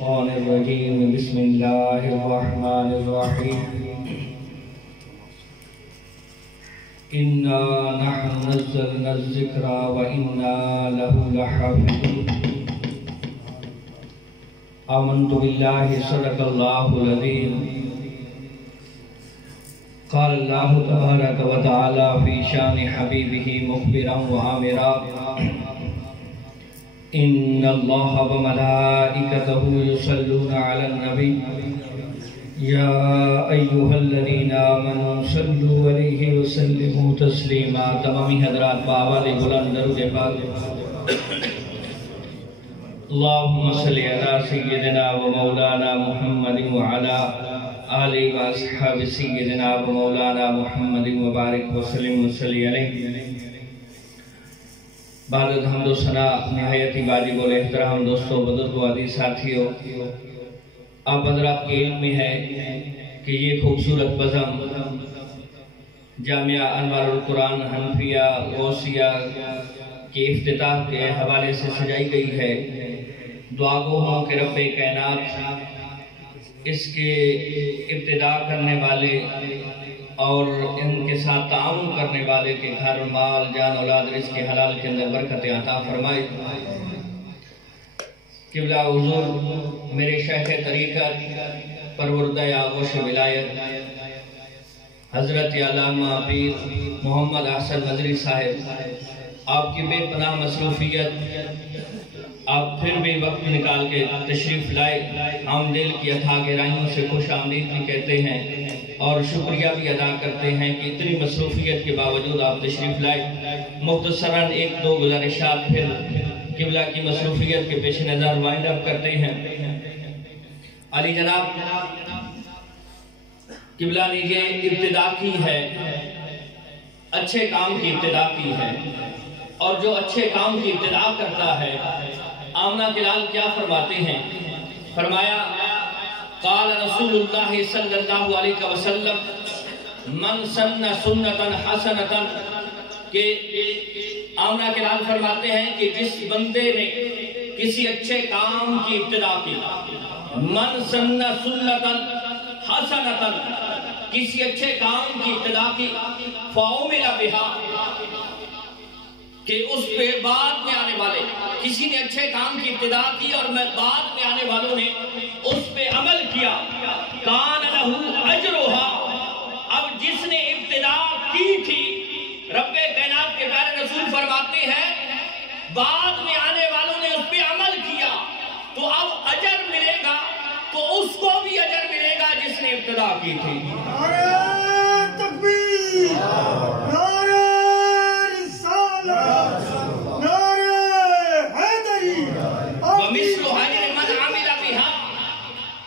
الشيطان الرجيم بسم الله الرحمن الرحيم إنا نحن نزلنا الذكر وإنا له لحافظون آمنت بالله صدق الله العظيم قال الله تبارك وتعالى في شان حبيبه مخبرا وآمرا إن الله وملائكته يصلون على النبي يا أيها الذين آمنوا صلوا عليه وسلموا تسليما تمامی حضرات بآواز بلند درود پاک اللهم صل على سيدنا ومولانا محمد وعلى آله واصحاب سيدنا ومولانا محمد وبارك وسلم وصلی علیہ. بعد حمد و ثنا نہایت ہی واجب و احترام دوستو بزرگو عزیز ساتھیو، آپ حضرات کے علم میں ہے کہ یہ خوبصورت بزم جامعہ انوار القرآن حنفیہ غوثیہ کے افتتاح کے حوالے سے سجائی گئی ہے. دعا گو ہوں کہ رب کائنات اس کے ابتدا کرنے والے اور ان کے ساتھ تعاون کرنے والے کے گھر مال جان اولاد رزق کے حلال کے اندر برکت عطا فرمائے. قبلہ حضور میرے شیخ طریقت پروردہ آغوش ولایت حضرت علامہ پیر محمد احسن نظری صاحب، آپ کی بے پناہ مصروفیت، آپ پھر بھی وقت نکال کے تشریف لائے، ہم دل کی اتھا گہرائیوں سے خوش آمدید بھی کہتے ہیں اور شکریہ بھی ادا کرتے ہیں کہ اتنی مصروفیت کے باوجود آپ تشریف لائے. مختصراً ایک دو گزارشات پھر قبلہ کی مصروفیت کے پیش نظر وائنڈ اپ کرتے ہیں. علی جناب، قبلہ نے یہ ابتدا کی ہے، اچھے کام کی ابتدا کی ہے، اور جو اچھے کام کی ابتدا کرتا ہے، آمنہ کلال کیا فرماتے ہیں؟ فرمایا قال رسول اللہ صلی اللہ علیہ وسلم من سن سنتا حسنتا، کہ آمنہ کلال فرماتے ہیں کہ جس بندے نے کسی اچھے کام کی ابتدا کی، من سن سنتا حسنتا، کسی اچھے کام کی ابتدا کی، فَعُمِلَ بِهَا، کہ اس پہ بعد میں آنے والے، کسی نے اچھے کام کی ابتدا کی اور بعد میں آنے والوں نے اس پہ عمل کیا، کان لہو اجرہا، اب جس نے ابتدا کی تھی، رب کائنات کے پیارے رسول فرماتے ہیں بعد میں آنے والوں نے اس پہ عمل کیا تو اب اجر ملے گا، تو اس کو بھی اجر ملے گا جس نے ابتدا کی تھی. نعرہ تکبیر، نعرہ رسالت، نعرہ حیدری، وَمِثْلُ أَجْرِ مَنْ عَمِلَ بِهَا،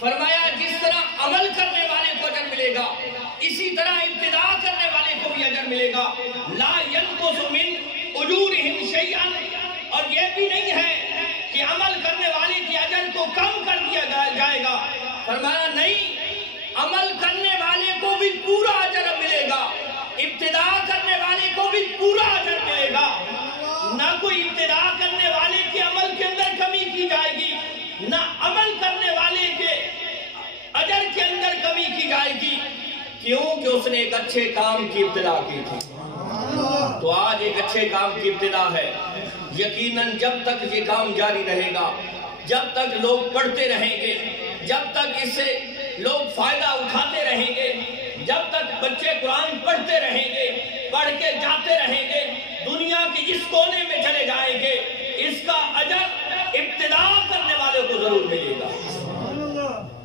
فرمایا جس طرح عمل کرنے والے کو اجر ملے گا، اسی طرح ابتدا کرنے والے کو بھی اجر ملے گا. لا ينقص من اجورہم شیئا، اور یہ بھی نہیں ہے کہ عمل کرنے والے کی اجر کو کم کر دیا جائے گا. فرمایا نہیں، عمل کرنے والے کو بھی پورا اجر ملے گا، ابتدا کرنے والے کو بھی پورا اجر ملے گا. نہ کوئی ابتدا کرنے والے کے عمل کے اندر کمی کی جائے گی، نہ عمل کرنے والے کے اجر کے اندر کمی کی جائے گی، کیونکہ اس نے ایک اچھے کام کی ابتدا کی تھی. تو آج ایک اچھے کام کی ابتدا ہے. یقیناً جب تک یہ کام جاری رہے گا، جب تک لوگ پڑھتے رہیں گے، جب تک اس سے لوگ فائدہ اٹھاتے رہیں گے، جب تک بچے قرآن پڑھتے رہیں گے، پڑھ کے جاتے رہیں گے، دنیا کی جس کونے میں چلے جائیں گے، اس کا اجر ابتدا کرنے والے کو ضرور ملے گا.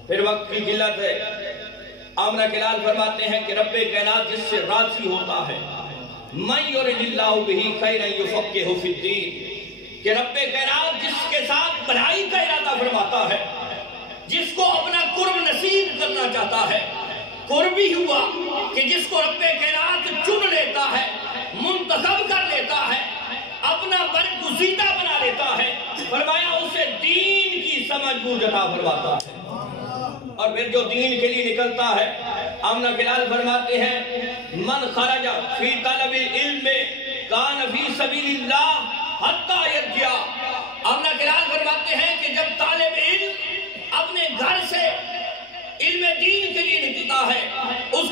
پھر وقت کی قلت ہے. آمنہ کلال فرماتے ہیں کہ رب کائنات جس سے راضی ہوتا ہے، مَن يُرِدِ اللَّهُ بِهِ خَيْرًا يُفَقِّهُ فِي الدِّينِ، کہ رب کائنات جس کے ساتھ بھلائی کا ارادہ فرماتا ہے، جس کو اپنا قرب نصیب کرنا چاہتا ہے، قرب ہی ہوا کہ جس کو رب کائنات چن لیتا ہے، منتخب کر لیتا ہے، اپنا برگزیدہ بنا لیتا ہے، فرمایا اسے دین کی سمجھ بوجھ عطا فرماتا ہے. اور پھر جو دین کے لیے نکلتا ہے، آمنہ کلال فرماتے ہیں من خرج فی طلب العلم کان فی سبیل اللہ حتی یرجع. آمنہ کلال فرماتے ہیں کہ جب طالب علم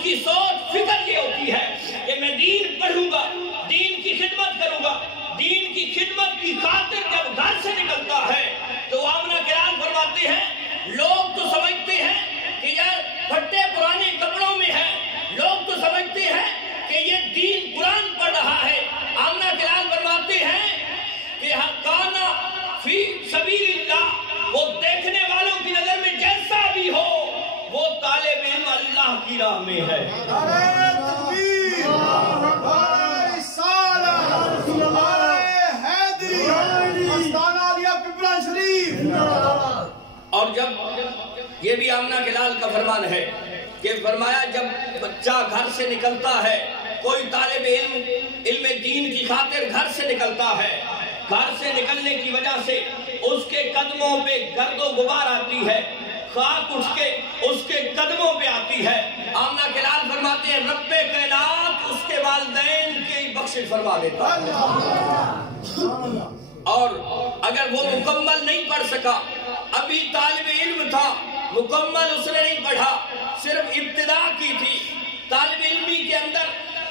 کی سوچ فکر یہ ہوتی ہے کہ میں دین پڑھوں گا، دین کی خدمت کروں گا. دین کی خدمت کی خاطر جب گھر سے نکلتا ہے تو آمنہ کرام فرماتے ہیں لوگ تو سمجھتے ہیں کہ یار پھٹے پرانے کپڑوں میں ہے، لوگ تو سمجھتے ہیں کہ یہ دین قرآن پڑھ رہا ہے. آمنہ کرام فرماتے ہیں کہ کانا فی سبیل اللہ، وہ دیکھنے والوں کی نظر میں جیسا بھی ہو وہ طالب علم اللہ کی راہ میں ہے. نعرہ تکبیر، نعرہ رسالت، نعرہ حیدری، آستانہ عالیہ قبلہ شریف. اور جب یہ بھی آمنہ کے لال کا فرمان ہے کہ فرمایا جب بچہ گھر سے نکلتا ہے، کوئی طالب علم دین کی خاطر گھر سے نکلتا ہے، گھر سے نکلنے کی وجہ سے اس کے قدموں پہ گرد و غبار آتی ہے، خاک اٹھ کے اس کے قدموں پہ آتی ہے. آمنہ کے لال فرماتے ہیں رب کائنات اس کے والدین کی بخشش فرما دیتا ہے. اور اگر وہ مکمل نہیں پڑھ سکا، ابھی طالب علم تھا، مکمل اس نے نہیں پڑھا، صرف ابتدا کی تھی، طالب علمی کے اندر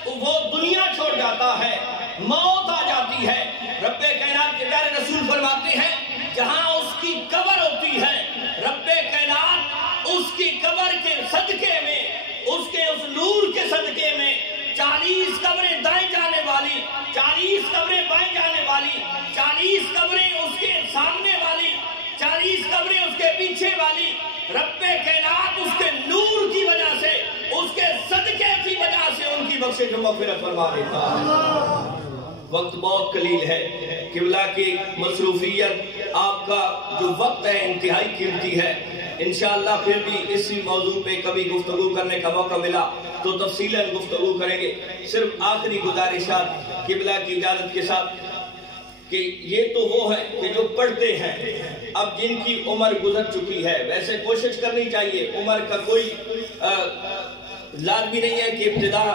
وہ دنیا چھوڑ جاتا ہے، موت آ جاتی ہے. رب کائنات کے پیارے رسول فرماتے ہیں جہاں اس کی قبر ہوتی ہے، رب کائنات اس کی قبر کے صدقے میں، اس نور کے صدقے میں 40 قبریں دائیں جانے والی، 40 قبریں بائیں جانے والی، 40 قبریں اس کے سامنے والی، 40 قبریں اس کے پیچھے والی، رب کائنات اس کے نور کی وجہ سے، اس کے صدقے کی وجہ سے ان کی بخشش و مغفرت فرما دیتا ہے. وقت بہت قلیل ہے، قبلہ کی مصروفیت، آپ کا جو وقت ہے انتہائی قیمتی ہے. انشاءاللہ پھر بھی اسی موضوع پہ کبھی گفتگو کرنے کا موقع ملا تو تفصیلاً گفتگو کریں گے. صرف آخری گزارشات قبلہ کی اجازت کے ساتھ کہ یہ تو وہ ہے کہ جو پڑھتے ہیں، اب جن کی عمر گزر چکی ہے، ویسے کوشش کرنی چاہیے، عمر کا کوئی لازمی نہیں ہے کہ ابتدا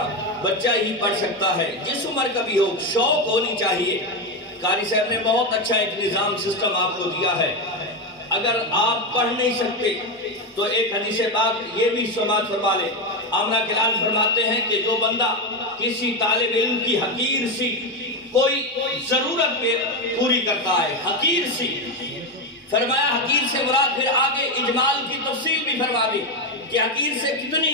بچہ ہی پڑھ سکتا ہے، جس عمر کا بھی ہو، شوق ہونی چاہیے. قاری صاحب نے بہت اچھا ایک نظام سسٹم آپ کو دیا ہے. اگر آپ پڑھ نہیں سکتے تو ایک حدیث پاک یہ بھی سماعت فرما لیں. آمنہ کے لال فرماتے ہیں کہ جو بندہ کسی طالب علم کی حقیر سی کوئی ضرورت پہ پوری کرتا ہے، حقیر سی، فرمایا حقیر سے مراد پھر آگے اجمال کی تفصیل بھی فرما دی کہ حقیر سے کتنی،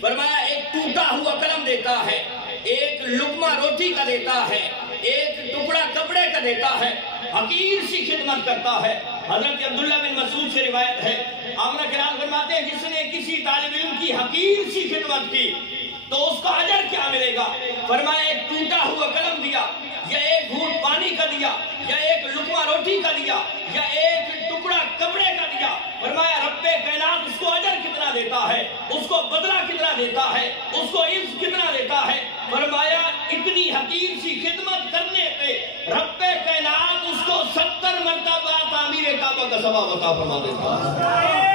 فرمایا ایک ٹوٹا ہوا قلم دیتا ہے، ایک لقمہ روٹی کا دیتا ہے، ایک ٹکڑا کپڑے کا دیتا ہے، حقیر سی خدمت کرتا ہے. حضرت عبداللہ بن مسعود سے روایت ہے، آمنہ کرام فرماتے ہیں جس نے کسی طالب علم کی حقیر سی خدمت کی تو اس کا اجر کیا ملے گا؟ فرمایا ایک ٹوٹا ہوا قلم دیا، یا ایک گھونٹ پانی کا دیا، یا ایک لقمہ روٹی کا دیا، یا ایک ٹکڑا کپڑے کا دیا. فرمایا رب کائنات اس کو اجر کتنا دیتا ہے، اس کو بدلہ کتنا دیتا ہے، اس کو عزت کتنا دیتا ہے. فرمایا اتنی حقیر سی خدمت کرنے پہ رب کائنات اس کو 70 مرتبہ تعمیر کعبہ کا ثواب عطا فرما دیتا ہے.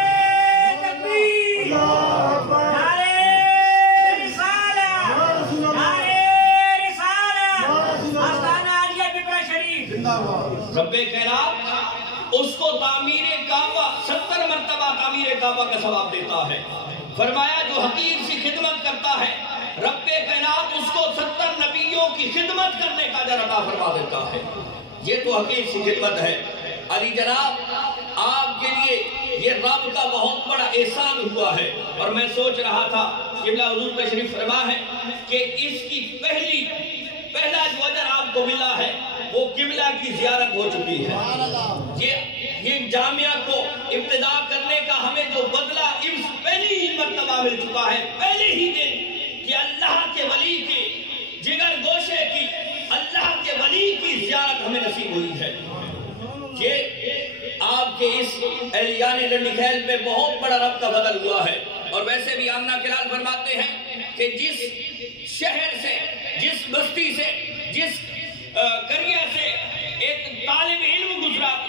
رب کائنات اس کو تعمیر کعبہ 70 مرتبہ تعمیر کعبہ کا ثواب دیتا ہے. فرمایا جو حقیر سی خدمت کرتا ہے رب کائنات اس کو 70 نبیوں کی خدمت کرنے کا اجر عطا فرما دیتا ہے. یہ تو حقیر سی خدمت ہے. علی جناب آپ کے لیے یہ رب کا بہت بڑا احسان ہوا ہے. اور میں سوچ رہا تھا قبلہ حضور تشریف فرما ہے کہ اس کی پہلا جو اجر آپ کو ملا ہے وہ قبلہ کی زیارت ہو چکی ہے. یہ جامعہ کو ابتدا کرنے کا ہمیں جو بدلہ پہلی ہی مرتبہ مل چکا ہے، پہلے ہی دن کہ اللہ کے ولی کے جگر گوشے کی، اللہ کے ولی کی زیارت ہمیں نصیب ہوئی ہے. یہ آپ کے اس اہلیان ڈنڈی خیل پہ بہت بڑا رب کا بدل ہوا ہے. اور ویسے بھی آمنہ کلال فرماتے ہیں کہ جس شہر سے، جس بستی سے، جس قریہ سے ایک طالب علم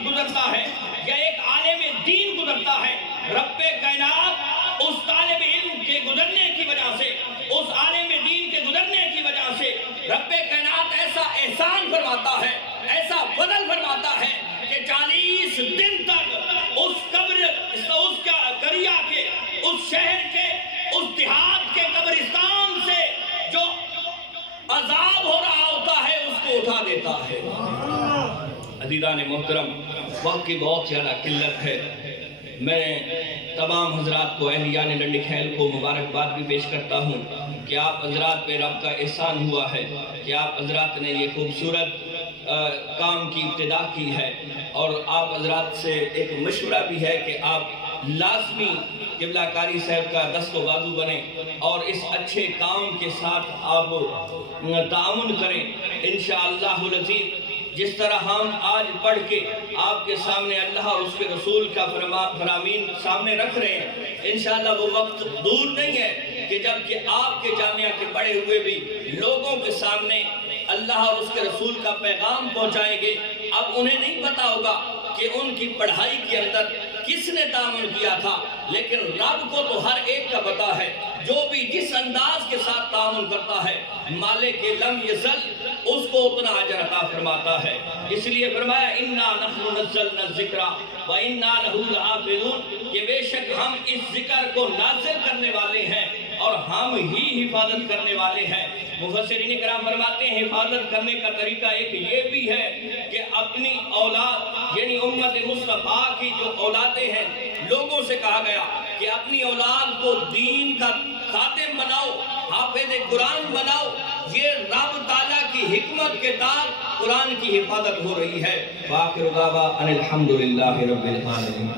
گزرتا ہے یا ایک عالم دین گزرتا ہے، رب کائنات اس طالب علم کے گزرنے کی وجہ سے، اس عالم دین کے گزرنے کی وجہ سے رب کائنات ایسا احسان فرماتا ہے، ایسا فضل فرماتا ہے کہ 40 دن تک اس قبر، اس قریہ کے، اس شہر کے، اس دیہات کے قبرستان دیتا ہے۔ عزیزان محترم، وقت کی بہت زیادہ قلت ہے۔ میں تمام حضرات کو، اہلیان ڈنڈی کھیل کو مبارکباد بھی پیش کرتا ہوں کہ آپ حضرات پہ رب کا احسان ہوا ہے کہ آپ حضرات نے یہ خوبصورت کام کی ابتدا کی ہے، اور آپ حضرات سے ایک مشورہ بھی ہے کہ آپ لازمی قبلہ کاری صاحب کا دست و بازو بنیں اور اس اچھے کام کے ساتھ آپ تعاون کریں انشاءاللہ العزیز۔ جس طرح ہم آج پڑھ کے آپ کے سامنے اللہ اور اس کے رسول کا فرامین سامنے رکھ رہے ہیں، انشاءاللہ وہ وقت دور نہیں ہے کہ جب کہ آپ کے جامعہ کے پڑھے ہوئے بھی لوگوں کے سامنے اللہ اور اس کے رسول کا پیغام پہنچائیں گے۔ اب انہیں نہیں پتا ہوگا کہ ان کی پڑھائی کے اندر کس نے تعاون کیا تھا، لیکن رب کو تو ہر ایک کا پتا ہے۔ جو بھی جس انداز کے ساتھ تعاون کرتا ہے، مالک لم یزل اس کو اتنا اجر عطا فرماتا ہے۔ اس لیے فرمایا انا نحن نزلنا الذکر وانا لہ لحافظون، کہ بے شک ہم اس ذکر کو نازل کرنے والے ہیں اور ہم ہی حفاظت کرنے والے ہیں۔ مفسرین کرام فرماتے ہیں حفاظت کرنے کا طریقہ ایک یہ بھی ہے کہ اپنی اولاد یعنی امت مصطفیٰ کی جو اولادیں ہیں، لوگوں سے کہا گیا کہ اپنی اولاد کو دین کا خادم بناؤ، حافظ قرآن بناؤ۔ یہ رب تعالیٰ کی حکمت کے تحت قرآن کی حفاظت ہو رہی ہے۔ وآخر دعوانا ان الحمدللہ رب العالمین۔